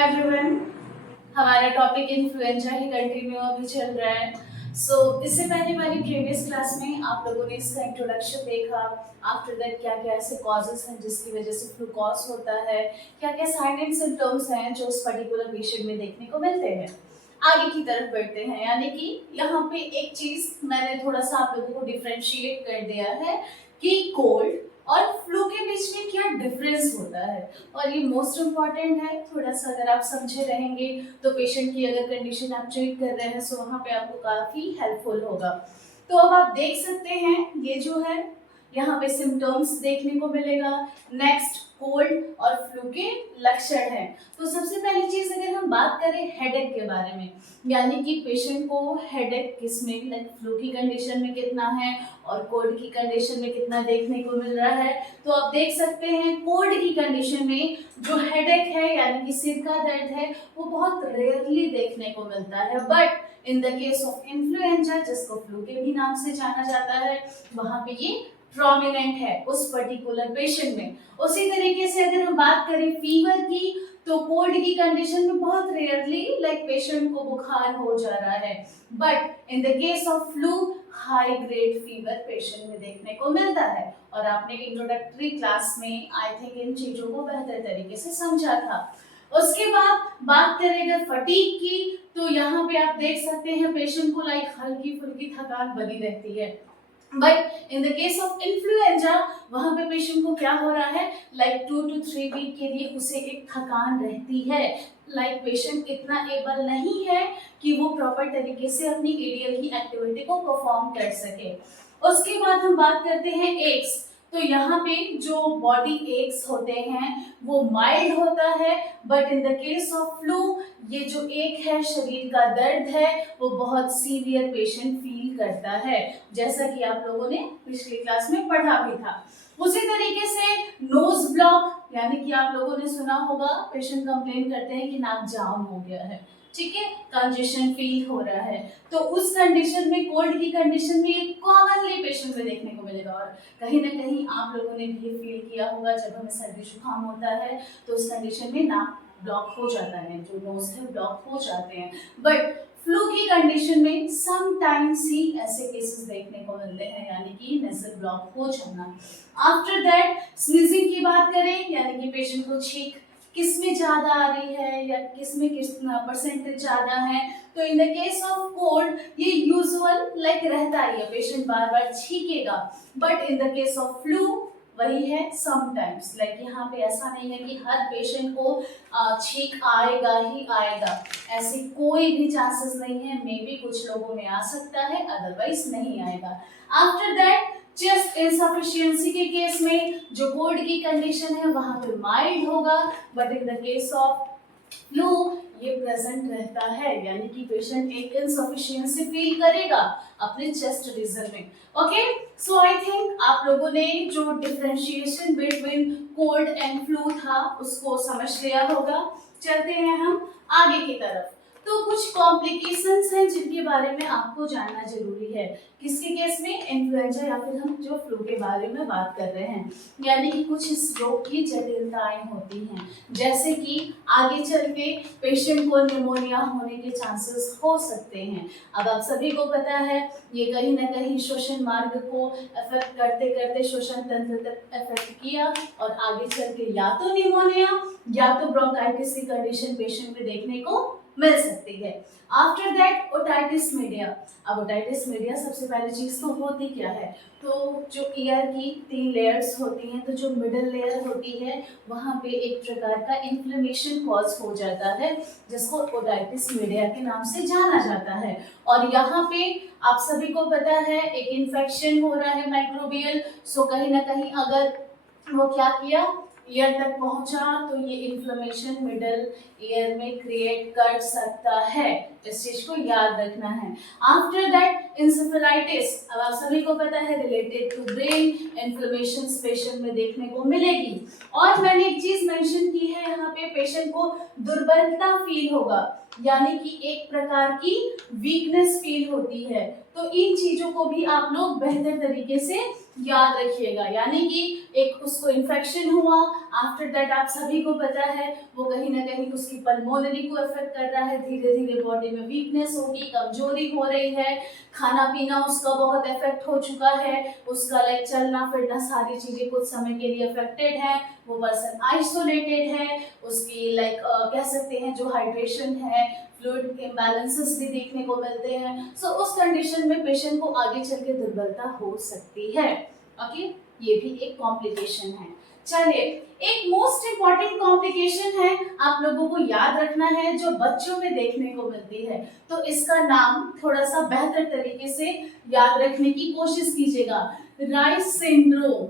Everyone, हमारा topic influenza ही continue अभी चल रहा है। इससे पहले वाली प्रीवियस क्लास में आप लोगों ने इसका इंट्रोडक्शन देखा। आफ्टर दैट क्या क्या ऐसे कॉजेस हैं जिसकी वजह से फ्लू कॉज होता है, क्या क्या साइन एंड सिम्टम्स हैं जो उस पर्टिकुलर पेशेंट में देखने को मिलते हैं। आगे की तरफ बढ़ते हैं, यानी कि यहाँ पे एक चीज मैंने थोड़ा सा आप लोगों को डिफरेंशिएट कर दिया है कि कोल्ड और फ्लू के बीच में क्या डिफरेंस होता है, और ये मोस्ट इम्पॉर्टेंट है। थोड़ा सा अगर आप समझे रहेंगे तो पेशेंट की अगर कंडीशन आप ट्रीट कर रहे हैं तो वहाँ पे आपको काफी हेल्पफुल होगा। तो अब आप देख सकते हैं ये जो है यहाँ पे सिम्टम्स देखने को मिलेगा। नेक्स्ट कोल्ड और फ्लू के लक्षण हैं। तो सबसे पहली चीज अगर हम बात करें हेडेक के बारे में, यानी कि पेशेंट को हेडेक किसमें, लाइक फ्लू की कंडीशन में कितना है और कोल्ड की कंडीशन में कितना देखने को मिल रहा है। तो आप देख सकते हैं कोल्ड की कंडीशन में जो हेडेक है यानी कि सिर का दर्द है वो बहुत रेयरली देखने को मिलता है, but in the case of influenza, जिसको फ्लू के भी नाम से जाना जाता है, वहां पे ये प्रोमिनेंट है उस पर्टिकुलर पेशेंट में। उसी तरीके से अगर हम बात करें फीवर की, तो कोल्ड की कंडीशन में बहुत रेयरली लाइक पेशेंट को बुखार हो जा रहा है, but in the case of flu high grade fever patient में देखने को मिलता है। और आपने इंट्रोडक्टरी क्लास में आई थिंक इन चीजों को बेहतर तरीके से समझा था। उसके बाद बात करें अगर फटीग की, तो यहाँ पे आप देख सकते हैं पेशेंट को लाइक हल्की फुल्की थकान बनी रहती है, but in the case of influenza वहां पे पेशेंट को क्या हो रहा है, लाइक 2 to 3 वीक के लिए उसे एक थकान रहती है। लाइक पेशेंट इतना एबल नहीं है कि वो प्रॉपर तरीके से अपनी एडीएल की एक्टिविटी को परफॉर्म कर सके। उसके बाद हम बात करते हैं एक्स। तो यहाँ पे जो बॉडी एक्स होते हैं वो माइल्ड होता है, but in the case of flu ये जो एक है शरीर का दर्द है वो बहुत सीवियर पेशेंट फील करता है, जैसा कि आप लोगों ने पिछली क्लास में पढ़ा भी था। उसी तरीके से नोज ब्लॉक, यानी कि आप लोगों ने सुना होगा पेशेंट कंप्लेन करते हैं कि नाक जाम हो गया है, ठीक है, कंजेशन फील हो रहा है। तो उस कंडीशन में, कोल्ड की कंडीशन में ये कॉमनली पेशेंट में देखने को मिलेगा। और कहीं ना कहीं आप लोगों ने भी ये फील किया होगा जब हमें सर्दी जुकाम होता है तो उस कंडीशन में नाक ब्लॉक हो जाता है, जो नोज है ब्लॉक हो जाते हैं। बट फ्लू की कंडीशन में समटाइम्स ही ऐसे केसेस देखने को मिलते हैं, यानी कि नेजल ब्लॉक हो जाना। आफ्टर दैट स्नीजिंग की बात करें, यानी कि पेशेंट को छींक किस में ज्यादा आ रही है या किस में किस परसेंटेज ज्यादा है। तो in the case of cold ये यूजुअल लाइक रहता ही है, पेशेंट बार बार छींकेगा, but in the case of flu वही है समटाइम्स, लाइक यहाँ पे ऐसा नहीं है कि हर पेशेंट को छींक आएगा ही आएगा, ऐसी कोई भी चांसेस नहीं है। मे बी कुछ लोगों में आ सकता है, अदरवाइज नहीं आएगा। आफ्टर दैट चेस्ट इनसफिशिएंसी के केस में जो कोल्ड की कंडीशन है वहां पे माइल्ड होगा, but in the case of flu ये प्रेजेंट रहता है, यानी कि पेशेंट एक इनसफिशिएंसी फील करेगा अपने चेस्ट रीजन में। ओके, सो आई थिंक आप लोगों ने जो differentiation between cold and flu था उसको समझ लिया होगा। चलते हैं हम आगे की तरफ। तो कुछ कॉम्प्लिकेशंस हैं जिनके बारे में आपको जानना जरूरी है। किसके केस में, इन्फ्लुएंजा या फिर हम जो फ्लू के बारे में बात कर रहे हैं, यानी कि कुछ इस रोग की जटिलताएं होती हैं, जैसे कि आगे चल के पेशेंट को निमोनिया होने के चांसेस हो सकते हैं। अब आप सभी को पता है ये कहीं ना कहीं श्वसन मार्ग को अफेक्ट करते करते श्वसन तंत्र तक अफेक्ट किया और आगे चल के या तो निमोनिया या तो ब्रोंकाइटिस की कंडीशन पेशेंट में देखने को मिल सकती है। After that otitis media. अब ओटाइटिस मीडिया सबसे पहली चीज तो होती क्या है, तो जो ईयर की 3 लेयर्स होती हैं, तो जो मिडिल लेयर होती है वहां पे एक प्रकार का इन्फ्लेमेशन कॉज हो जाता है जिसको ओटाइटिस मीडिया के नाम से जाना जाता है। और यहाँ पे आप सभी को पता है एक इन्फेक्शन हो रहा है माइक्रोबियल, सो कहीं ना कहीं अगर वो क्या किया, ईयर तक पहुंचा, तो ये इन्फ्लेमेशन मिडल ईयर में क्रिएट कर सकता है। इस चीज को याद रखना है। आफ्टर दैट इंसेफेलाइटिस, अब आप सभी को पता है related to brain inflammation patient में देखने को मिलेगी। और मैंने एक चीज मेंशन की है यहाँ पे, पेशेंट को दुर्बलता फील होगा, यानी कि एक प्रकार की वीकनेस फील होती है। तो इन चीजों को भी आप लोग बेहतर तरीके से याद रखिएगा, यानी कि एक उसको इन्फेक्शन हुआ, आफ्टर दैट आप सभी को पता है वो कहीं ना कहीं उसकी पल्मोनरी को इफेक्ट कर रहा है, धीरे धीरे बॉडी में वीकनेस होगी, कमजोरी हो रही है, खाना पीना उसका बहुत इफेक्ट हो चुका है, उसका लाइक चलना फिरना सारी चीजें कुछ समय के लिए अफेक्टेड है, वो पर्सन आइसोलेटेड है, उसकी लाइक कह सकते हैं जो हाइड्रेशन है, फ्लूइड इम्बैलेंसेस भी देखने को मिलते हैं। सो उस कंडीशन में पेशेंट को आगे चल के दुर्बलता हो सकती है। ओके, ये भी एक कॉम्प्लिकेशन है। चलिए, एक मोस्ट इम्पॉर्टेंट कॉम्प्लिकेशन है, आप लोगों को याद रखना है, जो बच्चों में देखने को मिलती है, तो इसका नाम थोड़ा सा बेहतर तरीके से याद रखने की कोशिश कीजिएगा, राइस सिंड्रोम।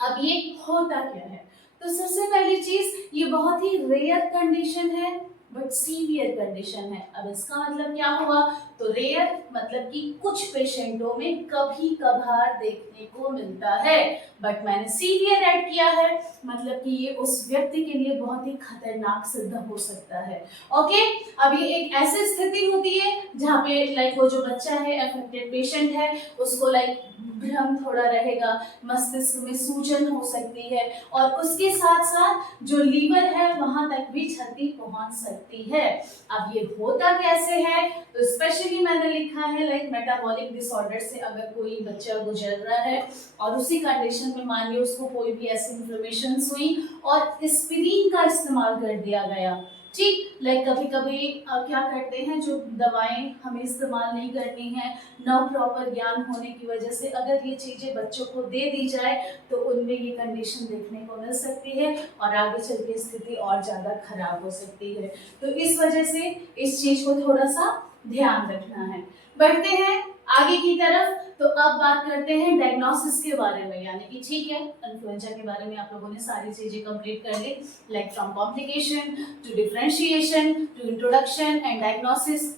अब ये होता क्या है? तो सबसे पहली चीज, ये बहुत ही रेयर कंडीशन है बट सीवियर कंडीशन है। अब इसका मतलब क्या हुआ? तो रेयर मतलब कि कुछ पेशेंटों में कभी कभार देखने को मिलता है, बट मैंने सीवियर ऐड किया है, मतलब कि ये उस व्यक्ति के लिए बहुत ही खतरनाक सिद्ध हो सकता है। ओके, अब ये एक ऐसी स्थिति होती है जहाँ पे लाइक वो जो बच्चा है, अफेक्टेड पेशेंट है, उसको लाइक भ्रम थोड़ा रहेगा, मस्तिष्क में सूजन हो सकती है, और उसके साथ साथ जो लीवर है वहां तक भी क्षति पहुंच सकती है। अब ये होता कैसे है? तो स्पेशली मैंने लिखा है लाइक मेटाबॉलिक डिसऑर्डर से अगर कोई बच्चा गुजर रहा है और उसी कंडीशन में मान लो उसको कोई भी ऐसी इन्फ्लेमेशन हुई और एस्पिरिन का इस्तेमाल कर दिया गया, ठीक, लाइक कभी कभी क्या करते हैं, जो दवाएं हमें इस्तेमाल नहीं करनी है, न प्रॉपर ज्ञान होने की वजह से अगर ये चीजें बच्चों को दे दी जाए तो उनमें ये कंडीशन देखने को मिल सकती है और आगे चल के स्थिति और ज्यादा खराब हो सकती है। तो इस वजह से इस चीज को थोड़ा सा ध्यान रखना है। बढ़ते हैं आगे की तरफ, तो अब बात करते हैं डायग्नोसिस के बारे में, यानी कि ठीक है, इन्फ्लुएंजा के बारे में आप लोगों ने सारी चीजें कंप्लीट कर ली, like from complication to differentiation to introduction and diagnosis.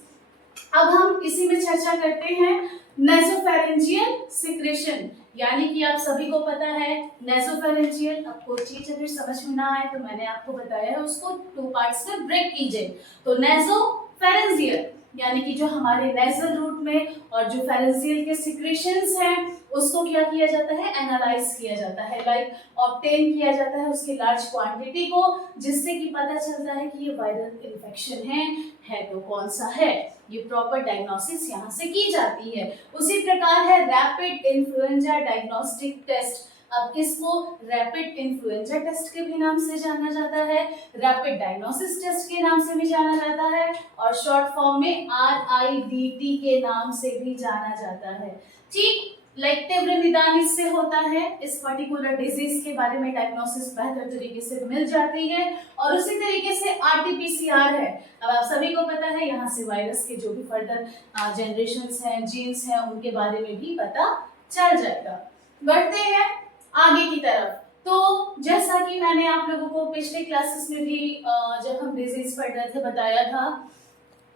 अब हम इसी में चर्चा करते हैं नेसोफेरेंजियल सिक्रेशन, यानी कि आप सभी को पता है नेसोफेरेंजियल। अब कोई चीज अगर समझ में ना आए तो मैंने आपको बताया है, उसको 2 पार्ट्स में ब्रेक कीजिए। तो नेसोफेरेंजियल यानी कि जो हमारे नेजल रूट में और जो फेरेंजियल के सिक्रेशंस हैं उसको क्या किया जाता है, एनालाइज किया जाता है, लाइक ऑब्टेन किया जाता है उसकी लार्ज क्वांटिटी को, जिससे कि पता चलता है कि ये वायरल इन्फेक्शन है तो कौन सा है, ये प्रॉपर डायग्नोसिस यहाँ से की जाती है। उसी प्रकार है रैपिड इन्फ्लुएंजा डायग्नोस्टिक टेस्ट। अब इसको रैपिड इन्फ्लुएंजा टेस्ट के भी नाम से जाना जाता है, रैपिड डायग्नोसिस टेस्ट के नाम से भी जाना जाता है, और शॉर्ट फॉर्म में RIDT के नाम से भी जाना जाता है। ठीक, लाइक तीव्र निदान इससे होता है, इस पर्टिकुलर डिजीज के बारे में डायग्नोसिस बेहतर तरीके से मिल जाती है। और उसी तरीके से RT-PCR है। अब आप सभी को पता है, यहाँ से वायरस के जो भी फर्दर जनरेशंस हैं, जीन्स हैं, उनके बारे में भी पता चल जाएगा। बढ़ते हैं आगे की तरफ। तो जैसा कि मैंने आप लोगों को पिछले क्लासेस में भी जब हम डिजीज पढ़ रहे थे बताया था,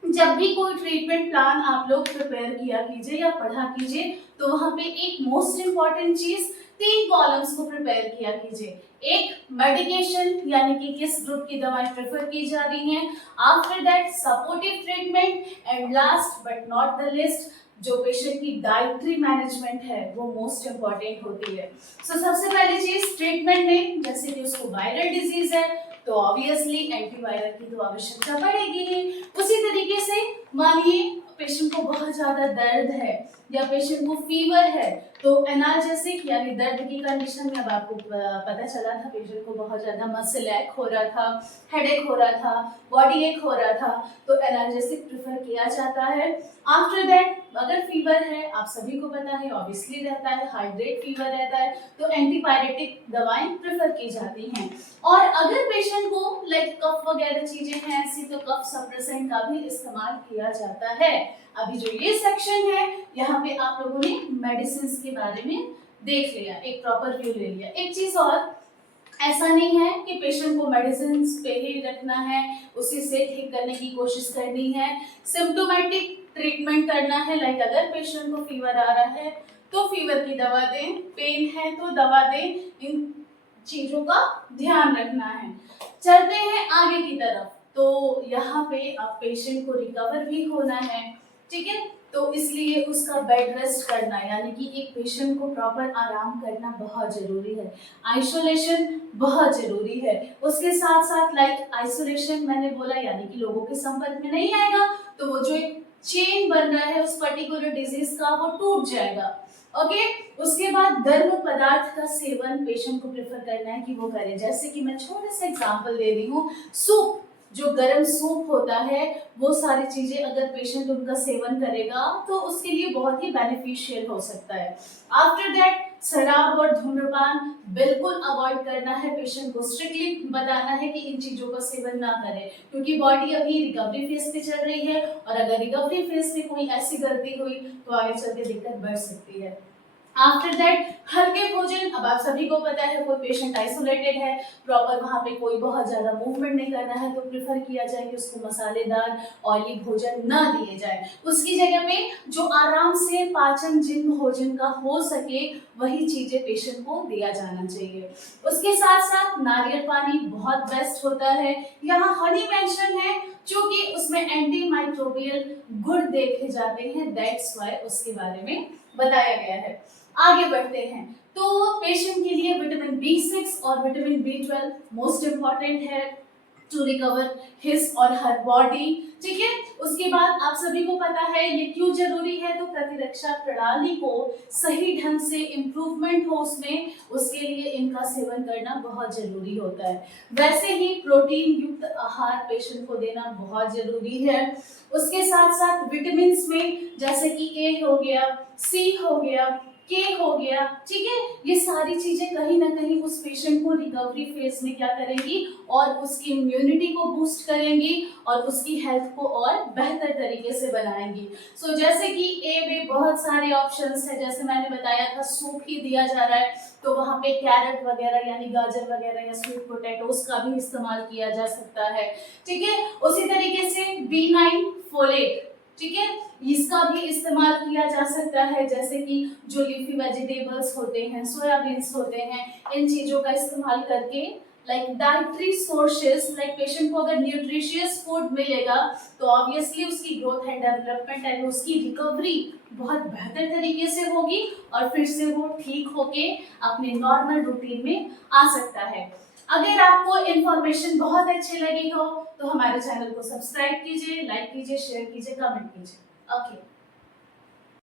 जब भी कोई ट्रीटमेंट प्लान आप लोग प्रिपेयर किया कीजिए या पढ़ा कीजिए तो वहां पे एक मोस्ट इंपॉर्टेंट चीज 3 कॉलम्स को प्रिपेयर किया कीजिए। एक मेडिकेशन यानी कि किस ग्रुप की दवाएं प्रेफर की जा रही हैं, after that supportive treatment, and last but not the list जो पेशेंट की डाइटरी मैनेजमेंट है वो मोस्ट इंपॉर्टेंट होती है। सो सबसे पहली चीज ट्रीटमेंट में, जैसे कि उसको वायरल डिजीज है तो ऑब्वियसली एंटीवायरल की तो आवश्यकता पड़ेगी ही। उसी तरीके से मानिए पेशेंट को बहुत ज्यादा दर्द है या पेशेंट को फीवर है तो एनाल्जेसिक यानी दर्द की कंडीशन में, अब आपको पता चला था पेशेंट को बहुत ज्यादा मसल एक हो रहा था, हेडेक हो रहा था, बॉडी एक हो रहा था, तो एनाल्जेसिक प्रेफर किया जाता है। आफ्टर दैट अगर फीवर है, आप सभी को पता है ऑब्वियसली रहता है, हाइड्रेट फीवर रहता है, तो एंटीपायरेटिक दवाएं प्रेफर की जाती हैं। और अगर पेशेंट को लाइक कफ वगैरह चीजें हैं ऐसी तो कफ सप्रेसेंट का भी इस्तेमाल किया जाता है। अभी जो ये सेक्शन है यहाँ पे आप लोगों ने मेडिसिन के बारे में देख लिया, एक प्रॉपर व्यू ले लिया। एक चीज और, ऐसा नहीं है कि पेशेंट को मेडिसिन पे ही रखना है, उसी से ठीक करने की कोशिश करनी है, सिम्टोमेटिक ट्रीटमेंट करना है। लाइक अगर पेशेंट को फीवर आ रहा है तो फीवर की दवा दें, पेन है तो दवा दें, इन चीजों का ध्यान रखना है। चलते हैं आगे की तरफ। तो यहाँ पे अब पेशेंट को रिकवर भी होना है, ठीक है। तो इसलिए उसका बेड रेस्ट करना यानी कि एक पेशेंट को प्रॉपर आराम करना बहुत जरूरी है। आइसोलेशन बहुत जरूरी है। उसके साथ साथ लाइक आइसोलेशन मैंने बोला यानी कि लोगों के संपर्क में नहीं आएगा, तो वो जो एक चेन बन रहा है उस पर्टिकुलर डिजीज का वो टूट जाएगा। ओके। उसके बाद गर्म पदार्थ का सेवन पेशेंट को प्रेफर करना है कि वो करे। जैसे कि मैं छोटा सा एग्जांपल दे रही हूँ, सूप, जो गर्म सूप होता है, वो सारी चीजें अगर पेशेंट उनका सेवन करेगा तो उसके लिए बहुत ही बेनिफिशियल हो सकता है। आफ्टर दैट शराब और धूम्रपान बिल्कुल अवॉइड करना है। पेशेंट को स्ट्रिक्टली बताना है कि इन चीजों का सेवन ना करें, क्योंकि बॉडी अभी रिकवरी फेज पे चल रही है और अगर रिकवरी फेज में कोई ऐसी गलती हुई तो आगे चल के दिक्कत बढ़ सकती है। आफ्टर दैट हल्के भोजन। अब आप सभी को पता है कोई पेशेंट आइसोलेटेड है, प्रॉपर वहां पे कोई बहुत ज्यादा मूवमेंट नहीं करना है, तो प्रिफर किया जाए कि उसको मसालेदार ऑयली भोजन ना दिए जाए। उसकी जगह पे जो आराम से पाचन जिन भोजन का हो सके वही चीजें पेशेंट को दिया जाना चाहिए। उसके साथ साथ नारियल पानी बहुत बेस्ट होता है। यहाँ हनी मेंशन है क्योंकि उसमें एंटी माइक्रोबियल गुण देखे जाते हैं, दैट्स व्हाई उसके बारे में बताया गया है। आगे बढ़ते हैं। तो पेशेंट के लिए विटामिन B6 और विटामिन B12 मोस्ट इंपॉर्टेंट है टू रिकवर हिज और हर बॉडी। ठीक है। उसके बाद आप सभी को पता है ये क्यों जरूरी है, तो प्रतिरक्षा प्रणाली को सही ढंग से इम्प्रूवमेंट हो उसमें, उसके लिए इनका सेवन करना बहुत जरूरी होता है। वैसे ही प्रोटीन युक्त आहार पेशेंट को देना बहुत जरूरी है। उसके साथ साथ विटामिन में जैसे कि A हो गया, C हो गया, के हो गया, ठीक है, ये सारी चीजें कहीं ना कहीं उस पेशेंट को रिकवरी फेज में क्या करेंगी और उसकी इम्यूनिटी को बूस्ट करेंगी और उसकी हेल्थ को और बेहतर तरीके से बनाएंगी। सो जैसे कि ए में बहुत सारे ऑप्शंस है, जैसे मैंने बताया था सूप ही दिया जा रहा है, तो वहां पे कैरेट वगैरह यानी गाजर वगैरह या स्वीट पोटैटोस का भी इस्तेमाल किया जा सकता है। ठीक है। उसी तरीके से B9 फोलेट, ठीक है, इसका भी इस्तेमाल किया जा सकता है। जैसे कि जो लीफी वेजिटेबल्स होते हैं, सोयाबीन्स होते हैं, इन चीजों का इस्तेमाल करके like dietary sources, like patient को अगर न्यूट्रिशियस फूड मिलेगा तो ऑब्वियसली उसकी ग्रोथ एंड डेवलपमेंट एंड उसकी रिकवरी बहुत बेहतर तरीके से होगी और फिर से वो ठीक होके अपने नॉर्मल रूटीन में आ सकता है। अगर आपको इन्फॉर्मेशन बहुत अच्छी लगी हो तो हमारे चैनल को सब्सक्राइब कीजिए, लाइक कीजिए, शेयर कीजिए, कमेंट कीजिए। ओके।